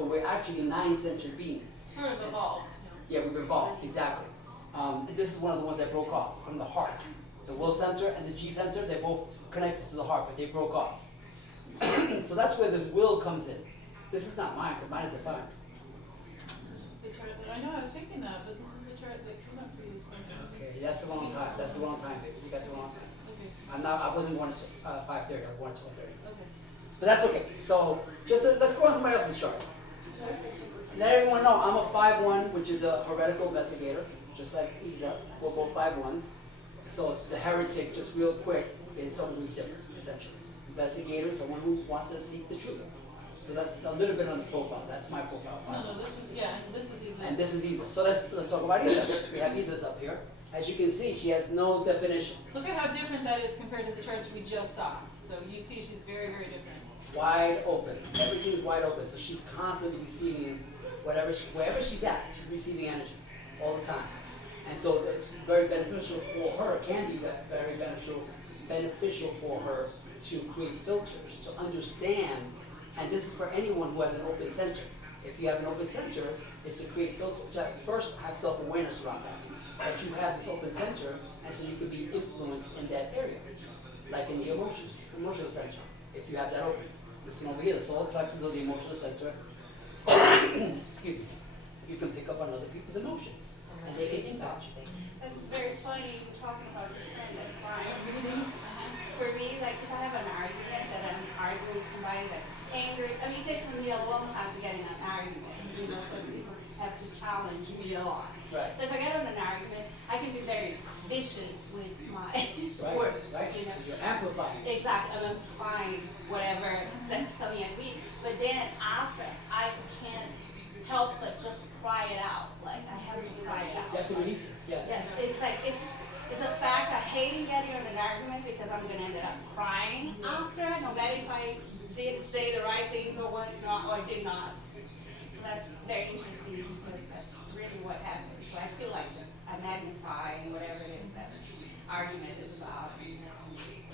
So we're actually 9-centered beings. Sort of evolved. Yeah, we've evolved, exactly. This is one of the ones that broke off from the heart. The will center and the G center, they're both connected to the heart, but they broke off. So that's where the will comes in. This is not mine, because mine is defined. This is the chart that, I know, I was thinking that, but this is the chart that came up for you. Okay, that's the wrong time. That's the wrong time, baby. You got the wrong time. Okay. I wasn't born at 5:30. I was born at 12:30. Okay. But that's okay. So let's go on somebody else's chart. Let everyone know I'm a 5-1, which is a heretical investigator, just like Isa. We're both 5-1s. So the heretic, just real quick, is someone who's different, essentially. Investigator, someone who wants to seek the truth. So that's a little bit on the profile. That's my profile. No, this is, yeah, this is Isa. And this is Isa. So let's talk about Isa. We have Isa's up here. As you can see, she has no definition. Look at how different that is compared to the chart we just saw. So you see she's very, very different. Wide open. Everything's wide open. So she's constantly receiving wherever she's at, she's receiving energy all the time. And so it's very beneficial for her, can be very beneficial for her to create filters, to understand, and this is for anyone who has an open center. If you have an open center, it's to create filters, to first have self-awareness around that you have this open center, and so you can be influenced in that area, like in the emotional center, if you have that open. This one over here, the solar plexus or the emotional center, excuse me, you can pick up on other people's emotions, and they can impact you. It's very funny talking about your friend and crying. For me, like if I have an argument that I'm arguing with somebody that's angry, I mean it takes me a long time to get in an argument, so people have to challenge me a lot. Right. So if I get in an argument, I can be very vicious with my words, Right. You're amplifying. Exactly, I'm amplifying whatever that's coming at me. But then after, I can't help but just cry it out. Like I have to cry it out. You have to release it. Yes. Yes, it's like it's a fact. I hate getting in an argument because I'm gonna end up crying after, no matter if I did say the right things or whatnot or did not. So that's very interesting because that's really what happens. So I feel like I magnify whatever it is that argument is about.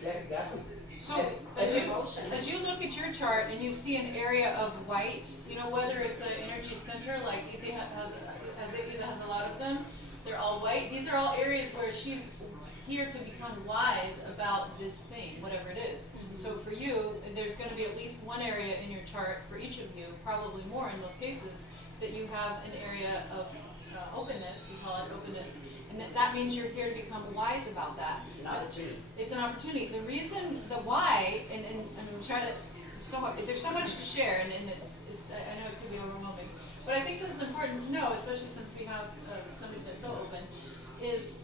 Yeah, exactly. So as you look at your chart and you see an area of white, whether it's an energy center like Isa has a lot of them, they're all white. These are all areas where she's here to become wise about this thing, whatever it is. Mm-hmm. So for you, there's going to be at least one area in your chart for each of you, probably more in most cases, that you have an area of openness. We call it openness, and that means you're here to become wise about that. It's an opportunity. It's an opportunity. The reason, the why, and I'm trying to, there's so much to share, and I know it could be overwhelming, but I think this is important to know, especially since we have somebody that's so open, is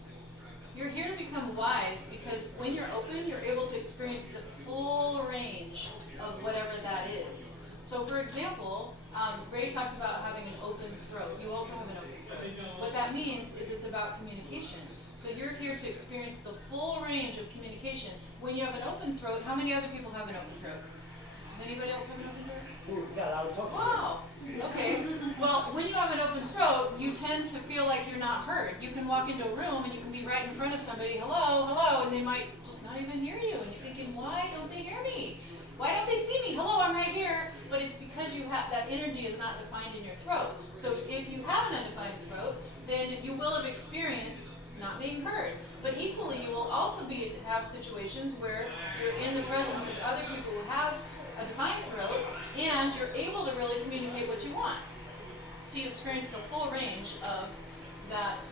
you're here to become wise because when you're open, you're able to experience the full range of whatever that is. So for example, Ray talked about having an open throat. You also have an open throat. What that means is it's about communication. So you're here to experience the full range of communication. When you have an open throat, how many other people have an open throat? Does anybody else have an open throat? Ooh, we got a lot of talking. Wow. Okay. Well, when you have an open throat, you tend to feel like you're not heard. You can walk into a room and you can be right in front of somebody, hello, hello, and they might just not even hear you. And you're thinking, why don't they hear me? Why don't they see me? Hello, I'm right here. But it's because you have that energy is not defined in your throat. So if you have an undefined throat, then you will have experienced not being heard. But equally, you will also have situations where you're in the presence of other people who have a defined throat, and you're able to really communicate what you want. So you experience the full range of that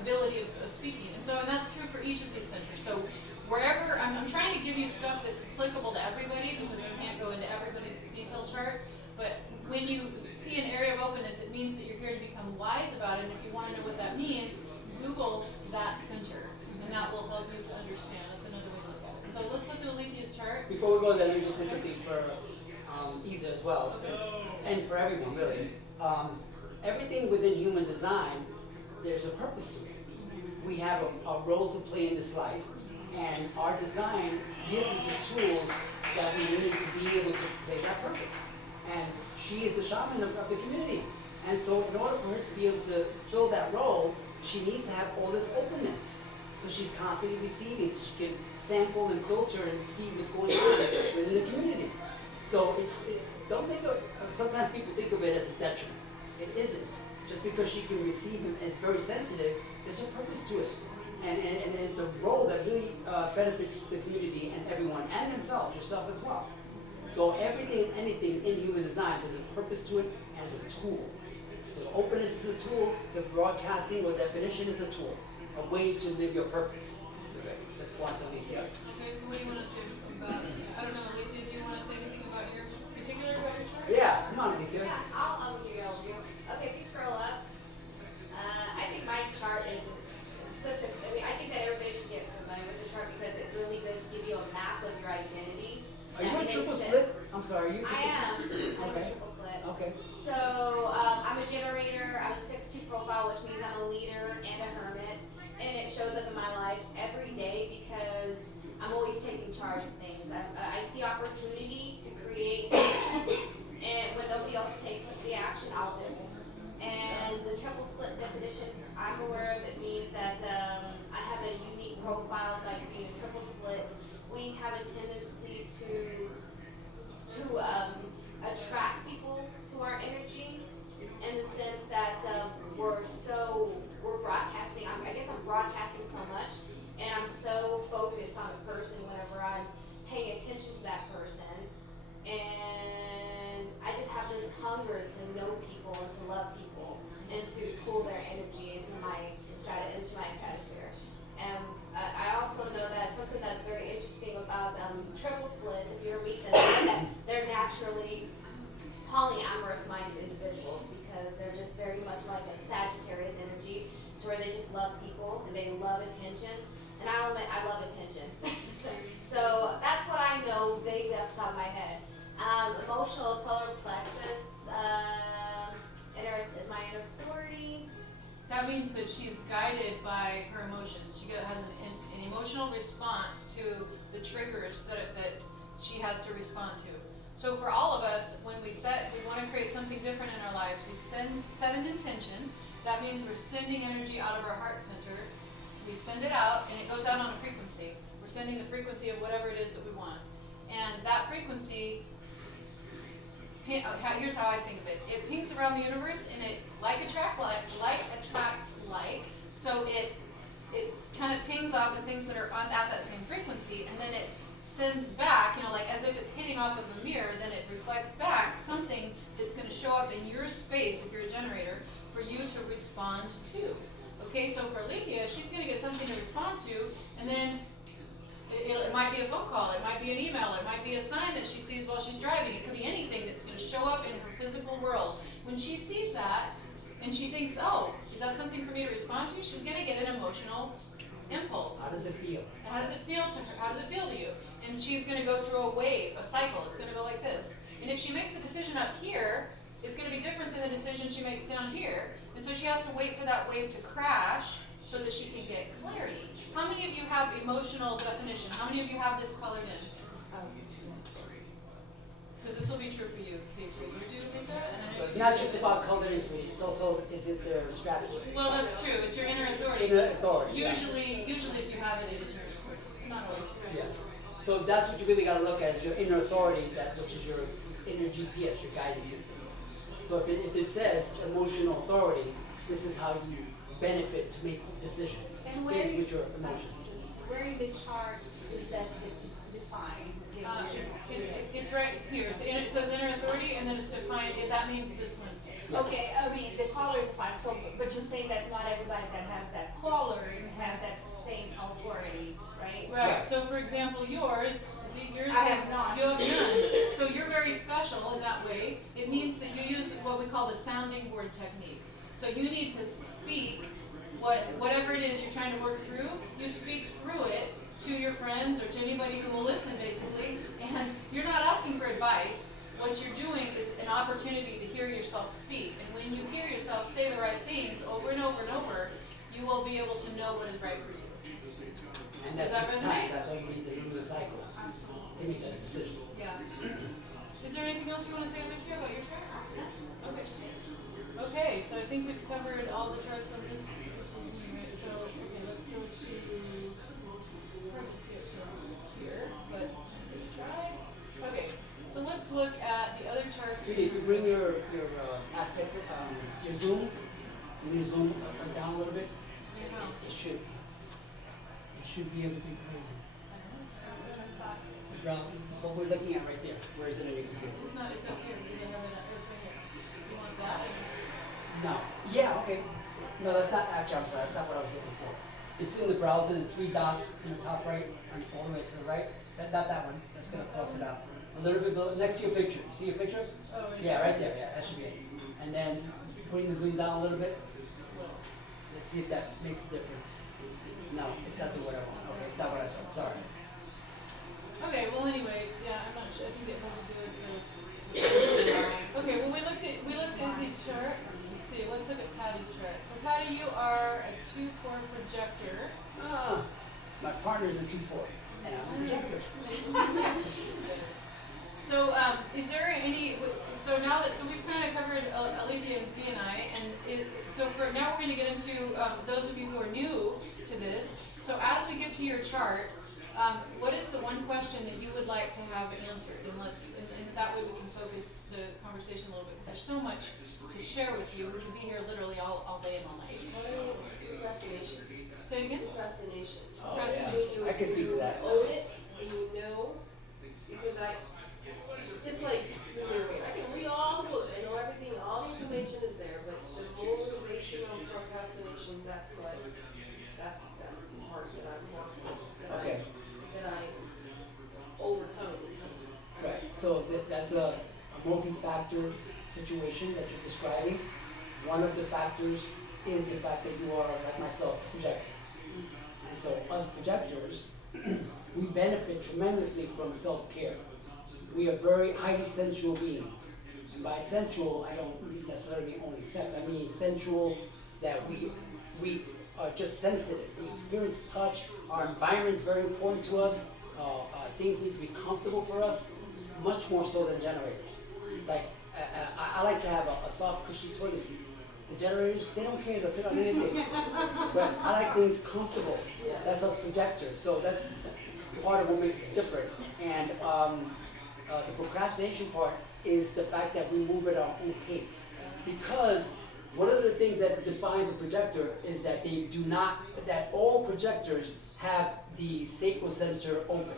ability of speaking. And that's true for each of these centers. So wherever, I'm trying to give you stuff that's applicable to everybody because we can't go into everybody's detailed chart, but when you see an area of openness, it means that you're here to become wise about it. And if you want to know what that means, Google that center, and that will help you to understand. That's another way to look at it. So let's look at Alethia's chart. Before we go there, let me just say something for Isa as well, and for everyone really. Everything within human design, there's a purpose to it. We have a role to play in this life, and our design gives us the tools that we need to be able to play that purpose. And she is the shaman of the community. And so in order for her to be able to fill that role, she needs to have all this openness. So she's constantly receiving, so she can sample and filter and see what's going on within the community. So don't think of, sometimes people think of it as a detriment. It isn't. Just because she can receive him and is very sensitive, there's a purpose to it. And it's a role that really benefits the community and everyone, and themselves, yourself as well. So everything and anything in human design, there's a purpose to it, and it's a tool. So openness is a tool, the broadcasting or definition is a tool, a way to live your purpose. Okay, let's go on to Alethea. Okay, so what do you want to say about, I don't know, Alethea, do you want to say anything about your particular about your chart? Yeah, come on, Alethea. Yeah, I'll give you an overview. Okay, if you scroll up, I think my chart is just, it's such a, I mean, I think that everybody should get familiar with the chart because it really does give you a map of your identity. Are you a That triple makes split? sense. I'm sorry, are you I am. I'm a Okay. triple split. Okay. So, I'm a generator, I'm a 6-2 profile, which means I'm a leader and a hermit. And it shows up in my life every day because I'm always taking charge of things. I see opportunity to create, and when nobody else takes the action, I'll do. And the triple split definition I'm aware of, it means that I have a unique profile by being a triple split. We have a tendency to attract people to our energy in the sense that we're broadcasting. I guess I'm broadcasting so much, and I'm so focused on a person whenever I'm paying attention to that person, and I just have this hunger to know people and to love people and to pull their energy into my stratosphere. And I also know that something that's very interesting about triple splits, if you ever meet them, is that they're naturally polyamorous minded individuals because they're just very much like a Sagittarius energy, to where they just love people and they love attention. And I love attention. So that's what I know vaguely off the top of my head. Emotional solar plexus is my inner authority. That means that she's guided by her emotions. She has an emotional response to the triggers that she has to respond to. So for all of us, when we want to create something different in our lives, we set an intention. That means we're sending energy out of our heart center. We send it out, and it goes out on a frequency. We're sending the frequency of whatever it is that we want. And that frequency, here's how I think of it. It pings around the universe, and it like attracts like. So it kind of pings off the things that are at that same frequency, and then it sends back, like as if it's hitting off of a mirror, then it reflects back something that's going to show up in your space, if you're a generator, for you to respond to. Okay, so for Alethea, she's going to get something to respond to, and then it might be a phone call, it might be an email, it might be a sign that she sees while she's driving. It could be anything that's going to show up in her physical world. When she sees that, and she thinks, oh, is that something for me to respond to? She's going to get an emotional impulse. How does it feel? How does it feel to her? How does it feel to you? And she's going to go through a wave, a cycle. It's going to go like this. And if she makes a decision up here, it's going to be different than the decision she makes down here. And so she has to wait for that wave to crash so that she can get clarity. How many of you have emotional definition? How many of you have this colored in? Because this will be true for you, Casey. You do think that? But it's not just about coloring, it's also, is it their strategy? Well, that's true. It's your inner authority. Inner authority. Usually if you have it, it is your inner authority. Not always. Yeah. So that's what you really got to look at, is your inner authority, which is your inner GPS, your guidance system. So if it says emotional authority, this is how you benefit to make decisions. And where is with your emotions. Where in the chart is that defined? It's right here. So it says inner authority, and then it's defined. That means this one. Okay, I mean the color is fine. So, but you're saying that not everybody that has that color has that same authority, right? Right. Right. So, for example, yours. Yours I have none. You have none. So you're very special in that way. It means that you use what we call the sounding board technique. So you need to speak whatever it is you're trying to work through. You speak through it to your friends or to anybody who will listen, basically. And you're not asking for advice. What you're doing is an opportunity to hear yourself speak. And when you hear yourself say the right things over and over and over, you will be able to know what is right for you. And that Does that takes resonate? time. That's why you need to do the cycle to make that decision. Yeah. Is there anything else you want to say, Olivia, about your chart? Okay. Okay, so I think we've covered all the charts on this one, right? So, okay, let's go to, hard to see it from here, but let's try. Okay, So let's look at the other charts. Sweetie, if you bring your aspect, your zoom, can you zoom down a little bit? It should be able to close it. The brown, what we're looking at right there. Where is it in the experience? It's not, it's up here. You didn't have it up, it's right here. You want that? No. Yeah, okay. No, that's not, actually, I'm sorry, that's not what I was looking for. It's in the browser, there's 3 dots in the top right, and all the way to the right. Not that one, that's gonna cross it out. A little bit next to your picture. You see your picture? Oh, right. Yeah, right there, yeah, that should be it. And then bring the zoom down a little bit. Let's see if that makes a difference. No, it's not doing what I want. Okay, it's not what I thought, sorry. Okay, well anyway, yeah, I'm not sure. I think it has to do with okay, well we looked at Izzy's chart. Let's see, let's look at Patty's chart. So Patty, you are a 2-4 projector. Ah, my partner's a 2-4, and I'm a projector. So, is there any? So now that we've kind of covered Alethea and Z and I, and so for now we're going to get into those of you who are new to this. So as we get to your chart, what is the one question that you would like to have answered? And that way we can focus the conversation a little bit, because there's so much to share with you. We could be here literally all day and all night. Procrastination. Say it again. Procrastination. Oh, Procrastination, yeah. I can speak to that. You own it and you know, because it's like reserving. I can read all the books, I know everything, all the information is there, but the motivation on procrastination, that's the part that I'm working on, that I overcome. Right, so that's a multi-factor situation that you're describing. One of the factors is the fact that you are, like myself, projectors. And so us projectors, we benefit tremendously from self-care. We are very highly sensual beings. And by sensual, I don't necessarily mean only sex. I mean sensual, that we are just sensitive. We experience touch. Our environment is very important to us. Things need to be comfortable for us, much more so than generators. Like, I like to have a soft, cushy toilet seat. The generators, they don't care, they'll sit on anything. But I like things comfortable. That's us projectors. So that's part of what makes us different. And the procrastination part is the fact that we move at our own pace. Because one of the things that defines a projector is that that all projectors have the sacral center open.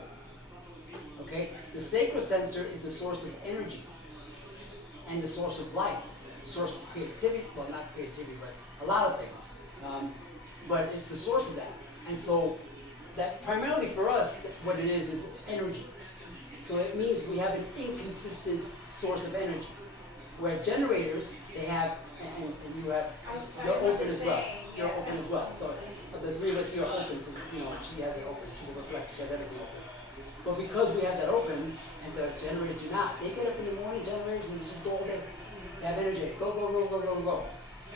Okay? The sacral center is the source of energy and the source of life, the source of creativity, well, not creativity, but a lot of things. But it's the source of that. And so that primarily for us, what it is energy. So it means we have an inconsistent source of energy. Whereas generators, they have, and you have, you're open as well. You're open as well. So the 3 of us here are open, so she has it open, she's a reflector, she has everything open. But because we have that open, and the generators do not, they get up in the morning, generators, and they just go all day. They have energy, go, go, go, go, go, go.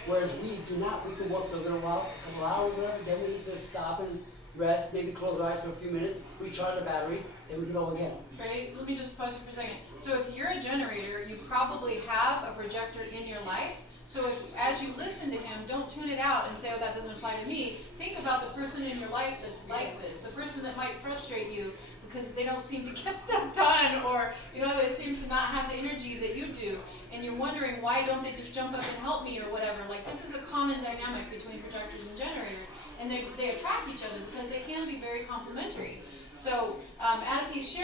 Whereas we do not, we can work for a little while, a couple hours, whatever, then we need to stop and rest, maybe close our eyes for a few minutes, recharge our batteries, then we can go again. Right? Let me just pause you for a second. So if you're a generator, you probably have a projector in your life. So if, as you listen to him, don't tune it out and say, oh, that doesn't apply to me. Think about the person in your life that's like this, the person that might frustrate you because they don't seem to get stuff done, or they seem to not have the energy that you do, and you're wondering why don't they just jump up and help me or whatever. Like, this is a common dynamic between projectors and generators, and they attract each other because they can be very complementary. So as he's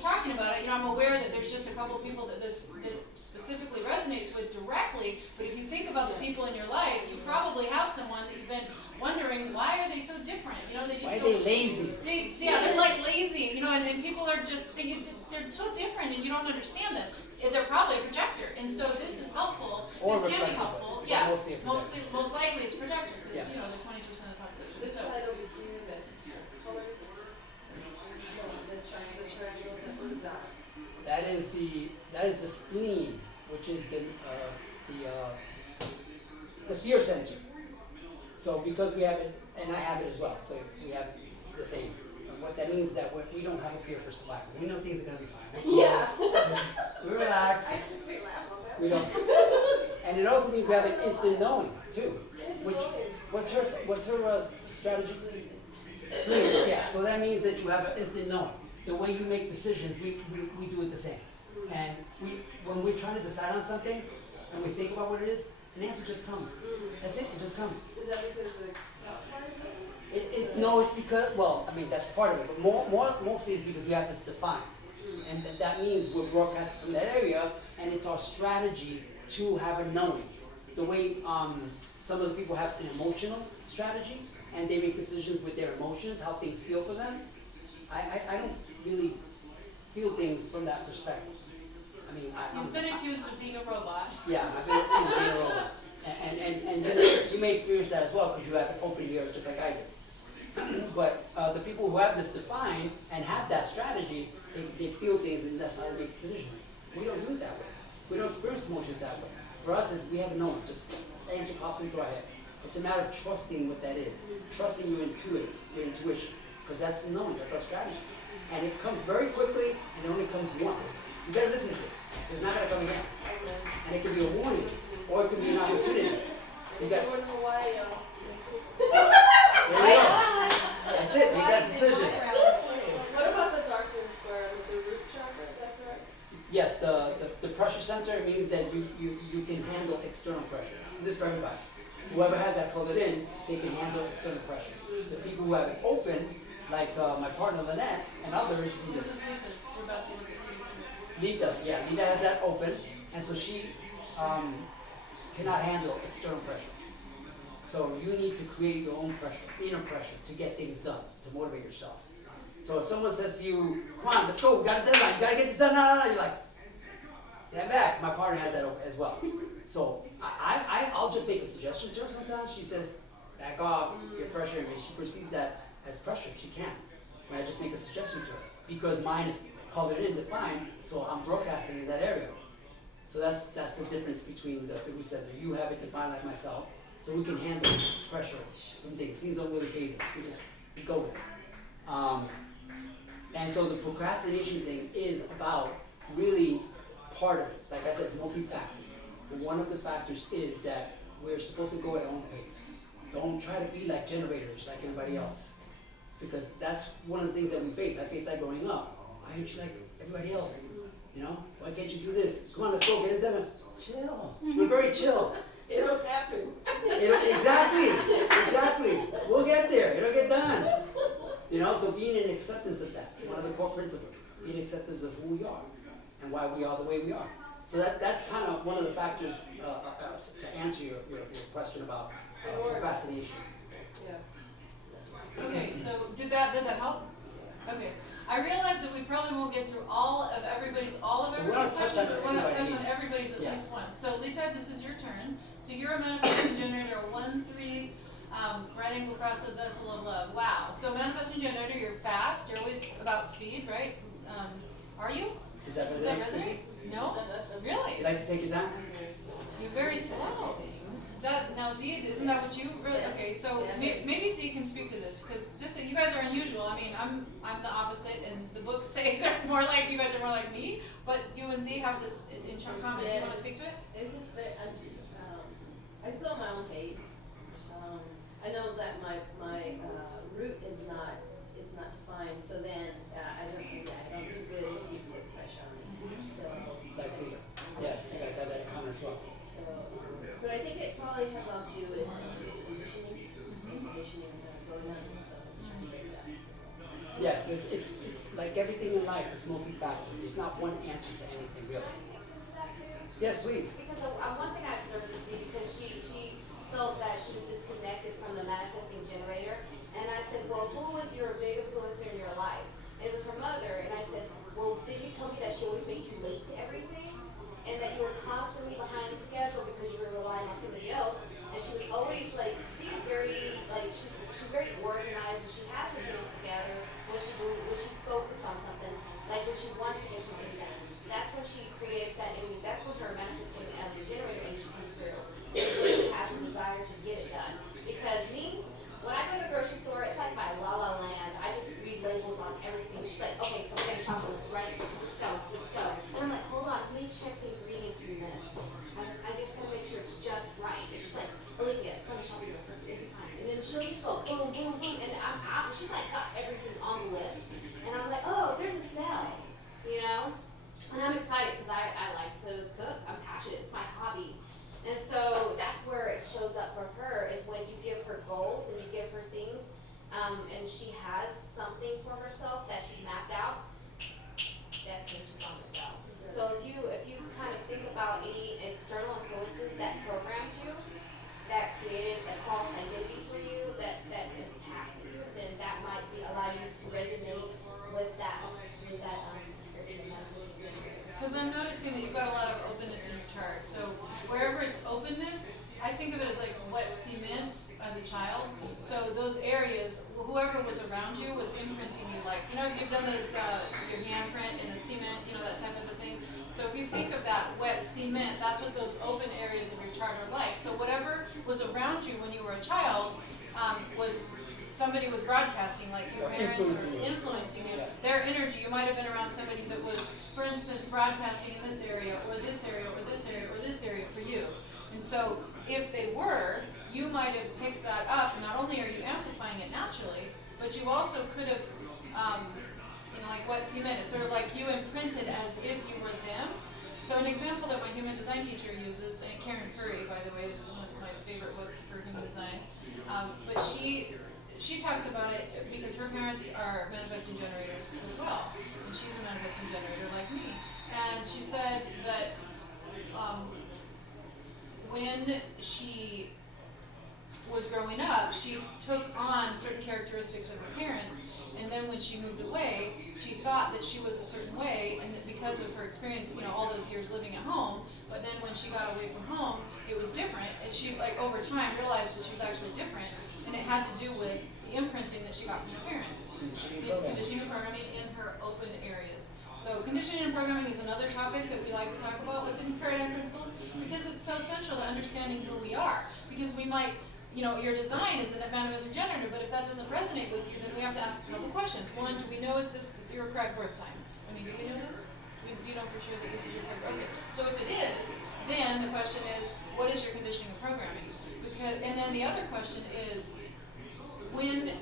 talking about it, I'm aware that there's just a couple people that this specifically resonates with directly. But if you think about the people in your life, you probably have someone that you've been wondering, why are they so different? They just why are they lazy? They're like lazy, and people are just they're so different, and you don't understand them. They're probably a projector, and so this is helpful. Or this can be helpful. Yeah, most likely it's projector because they're 20% of the population. This side over here, that's colored. That is the spleen, which is the fear sensor. So because we have it, and I have it as well, so we have the same. And what that means is that we don't have a fear for survival. We know things are going to be fine. Yeah. We relax. We don't. And it also means we have an instant knowing too. What's her strategy? Yeah. So that means that you have an instant knowing. The way you make decisions, we do it the same. And when we're trying to decide on something, and we think about what it is, an answer just comes. That's it just comes. Is that because the top part is it? No, it's because, well, I mean, that's part of it, but mostly it's because we have this defined. And that means we're broadcasting from that area, and it's our strategy to have a knowing. The way some of the people have an emotional strategy, and they make decisions with their emotions, how things feel for them. I don't really feel things from that perspective. I mean, You've been accused of being a robot. yeah, I've been being a robot. And you may experience that as well, because you have an open ear just like I do. But the people who have this defined and have that strategy, they feel things and that's how they make decisions. We don't do it that way. We don't experience emotions that way. For us, we have known. Just the answer pops into our head. It's a matter of trusting what that is. Trusting your intuition. Because that's the knowing, that's our strategy. And it comes very quickly and it only comes once. You better listen to it. It's not going to come again. And it can be a warning or it can be an opportunity. So you got, Someone in Hawaii, there you go. That's it. Make that decision. What about the darkroom square with the root chakra? Is that correct? Yes, the pressure center means that you can handle external pressure. This is for everybody. Whoever has that colored in, they can handle external pressure. The people who have it open, like my partner Lynette and others, This is Lita's. We're about to look at Lita has that open, and so she cannot handle external pressure. So you need to create your own pressure, inner pressure, to get things done, to motivate yourself. So if someone says to you, come on, let's go, we got a deadline, you gotta get this done, no, you're like, stand back. My partner has that open as well. So I'll just make a suggestion to her sometimes. She says, back off, you're pressuring me. She perceives that as pressure, she can. And I just make a suggestion to her, because mine is colored in, defined, so I'm broadcasting in that area. So that's the difference between the who said that you have it defined like myself, so we can handle pressure from things. Things don't really phase us. We go with it. And so the procrastination thing is about really part of it. Like I said, multi-factor. But one of the factors is that we're supposed to go at our own pace. Don't try to be like generators like everybody else. Because that's one of the things that we face. I faced that growing up. Why aren't you like everybody else? You know? Why can't you do this? Come on, let's go, get it done. Chill. We're very chill. It'll happen. Exactly. We'll get there. It'll get done. You know, so being in acceptance of that, one of the core principles, being acceptance of who we are and why we are the way we are. So that's kind of one of the factors to answer your question about procrastination. Yeah. Okay, so did that help? Okay. I realize that we probably won't get through all of everybody's questions, but we want to touch on everybody's at least one. So Lita, this is your turn. So you're a manifesting generator, 1-3, right angle across the vessel of love. Wow. So manifesting generator, you're fast. You're always about speed, right? Are you? Does that Does that resonate? No? Really? You like to take your time? You're very slow. Now Z, isn't that what you really? Okay, so maybe Z can speak to this, because you guys are unusual. I mean, I'm the opposite, and the books say they're more like you guys are more like me. But you and Z have this in common. Do you want to speak to it? It's just very, I still have my own pace. I know that my route is not defined. So then I don't do good if you put pressure on me. So Like Lita. Yes, you guys have that in common as well. but I think it probably has all to do with conditioning, growing up. So it's trying to break that. Yes, it's like everything in life is multifaceted. There's not one answer to anything really. Into that too? Yes, please. Because one thing I observed with Z, because she felt that she was disconnected from the manifesting generator, and I said, well, who was your big influencer in your life? And it was her mother, and I said, well, did you tell me that she always made you late to everything? And that you were constantly behind schedule because you were relying on somebody else? And she was always like, Z is very, like, she's very organized, and she has her things together when she's focused on something, like when she wants to get something done. That's when she creates that, and that's when her manifesting generator And so that's where it shows up for her, is when you give her goals and you give her things, and she has something for herself that she's mapped out, that's when she's on the go. So if you kind of think about any external influences that programmed you, that created a false identity for you, that impacted you, then that might allow you to resonate with that description of manifesting. Because I'm noticing that you've got a lot of openness in your chart. So wherever it's openness, I think of it as like wet cement as a child. So those areas, whoever was around you was imprinting you. Like, you know, if you've done this, your handprint in the cement, you know, that type of a thing. So if you think of that wet cement, that's what those open areas of your chart are like. So whatever was around you when you were a child was somebody was broadcasting, like your parents or influencing you. Yeah. Their energy, you might have been around somebody that was, for instance, broadcasting in this area or this area or this area or this area for you. And so if they were, you might have picked that up. Not only are you amplifying it naturally, but you also could have, you know, like wet cement. It's sort of like you imprinted as if you were them. So an example that my human design teacher uses, and Karen Curry, by the way, this is one of my favorite books for human design, but she talks about it because her parents are manifesting generators as well, and she's a manifesting generator like me. And she said that when she was growing up, she took on certain characteristics of her parents, and then when she moved away, she thought that she was a certain way, and that because of her experience, you know, all those years living at home, but then when she got away from home, it was different, and she, like, over time realized that she was actually different, and it had to do with the imprinting that she got from her parents. Conditioning and programming in her open areas. So conditioning and programming is another topic that we like to talk about within paradigm principles, because it's so essential to understanding who we are. Because we might, you know, your design is a manifesting generator, but if that doesn't resonate with you, then we have to ask a couple questions. One, do we know is this your correct birth time? I mean, do we know this? Do you know for sure that this is your correct? Okay. So if it is, then the question is, what is your conditioning and programming? Because, and then the other question is, when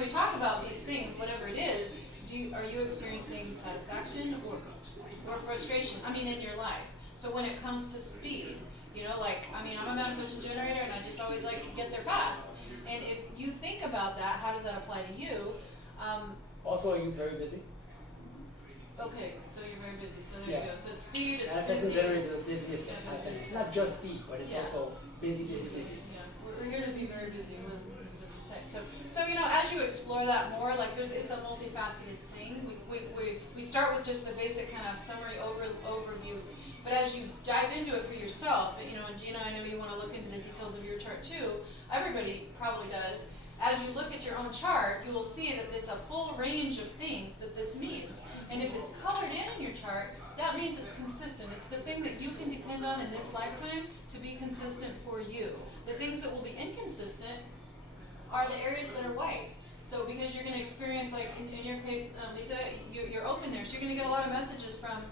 we talk about these things, whatever it is, are you experiencing satisfaction or frustration? I mean, in your life. So when it comes to speed, you know, like, I mean, I'm a manifesting generator, and I just always like to get there fast. And if you think about that, how does that apply to you? Also, are you very busy? Okay, so you're very busy. So there you go. So it's speed, it's Manifesting busy. generator is the busiest type thing. It's not just speed, but it's Yeah. also busy. Yeah, we're here to be very busy with this type. So you know, as you explore that more, like it's a multifaceted thing. We start with just the basic kind of summary overview, but as you dive into it for yourself, you know, and Gina, I know you want to look into the details of your chart too. Everybody probably does. As you look at your own chart, you will see that it's a full range of things that this means. And if it's colored in your chart, that means it's consistent. It's the thing that you can depend on in this lifetime to be consistent for you. The things that will be inconsistent are the areas that are white. So because you're going to experience, like in your case, Lita, you're open there. So you're going to get a lot of messages from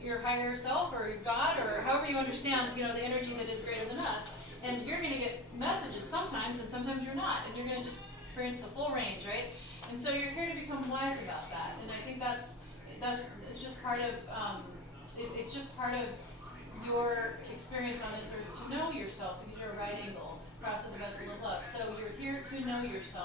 your higher self or God or however you understand, you know, the energy that is greater than us. And you're going to get messages sometimes, and sometimes you're not. And you're going to just experience the full range, right? And so you're here to become wise about that. And I think it's just part of it's just part of your experience on this earth to know yourself, because you're a right angle across the vessel of love. So you're here to know yourself